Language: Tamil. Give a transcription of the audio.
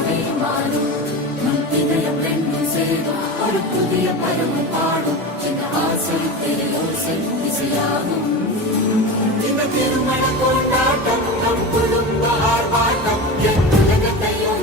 உலகமே மாறும் நம் இதயம் ரெண்டும் சேரும் ஒரு புதிய பருவம் பாடும் இந்த ஆசை பேரோசை இசையாகும் இந்த திருமண கொண்டாட்டம் நம் குடும்ப ஆர்ப்பாட்டம் என் உலகத்தையும்